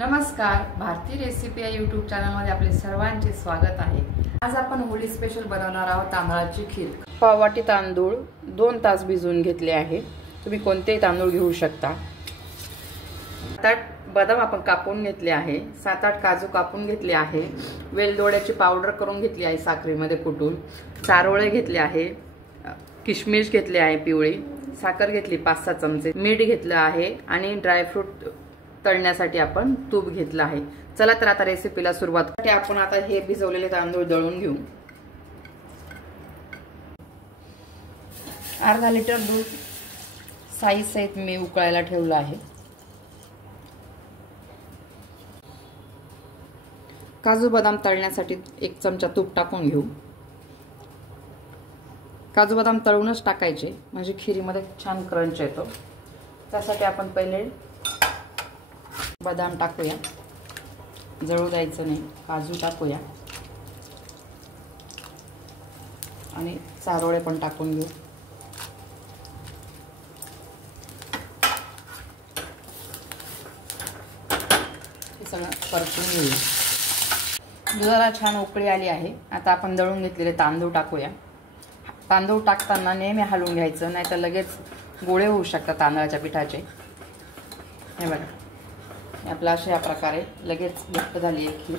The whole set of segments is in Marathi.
नमस्कार, भारतीय रेसिपी या यूट्यूब चॅनलमध्ये आपले सर्वांचे स्वागत आहे। आज आपण होळी स्पेशल बनवणार आहोत तांदळाची खीर। पाववाटी तांदूळ 2 तास भिजवून घेतले आहे। तुम्ही कोणतेही तांदूळ घेऊ शकता। 7-8 बदाम आपण कापून घेतले आहे, 7-8 काजू कापून घेतले आहे, वेलदोड्याची पावडर करून घेतली आहे साखरेमध्ये कुटून, चारोळे घेतले आहे, किशमिश घेतले आहे पिवळी, साखर घेतली 5-6 चमचे, मीठ घेतलं आहे आणि ड्रायफ्रूट तळण्यासाठी आपण तूप घेतलं आहे। चला तर आता रेसिपीला सुरुवात करूया। आपण आता हे भिजवलेले तांदूळ दळून घेऊ। अर्धा लिटर दूध साई सहित मी उकळायला ठेवलं आहे। काजू बदाम तळण्यासाठी 1 चमचा तूप टाकून घेऊ। काजू बदाम तळूनच टाकायचे म्हणजे खिरीमध्ये छान क्रंच येतो। त्यासाठी आपण पहिले बदाम टाकूया, जळू द्यायचं नाही। काजू टाकूया आणि चारोळे पण टाकून घेऊ। हे सगळं परतून घेऊ। दुधाला छान उकळी आली आहे। आता आपण दळून घेतलेले तांदूळ टाकूया। तांदूळ टाकताना नेहमी हलवून घ्यायचं, नाहीतर लगेच गोळे होऊ शकतात तांदळाच्या पिठाचे। हे बघा, आपला अशा प्रकारे लगेच घट्ट झाली आहे खीर।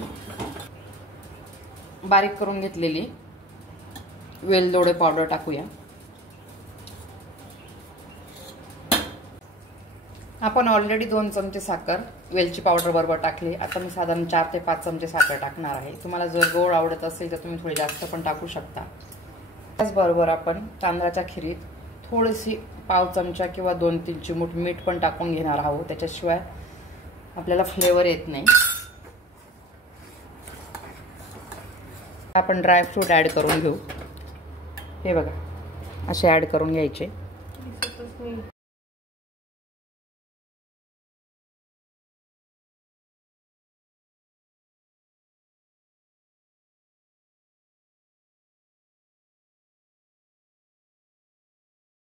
बारीक करून घेतलेली वेलदोडे पावडर टाकूया। आपण ऑलरेडी 2 चमचे साखर वेलची पावडर बरोबर टाकली। आता मी साधारण 4 ते 5 चमचे साखर टाकणार आहे। तुम्हाला जर गोड आवडत असेल तर तुम्ही थोडी जास्त पण टाकू शकता। त्याचबरोबर आपण तांदळाच्या खिरीत थोडीशी पाव चमचा किंवा 2-3 चिमूट मीठ पण टाकून घेणार आहोत। त्याच्याशिवाय आपल्याला फ्लेवर येत नाही। आपण ड्रायफ्रूट ॲड करून घेऊ। हे बघा, असे ॲड करून घ्यायचे।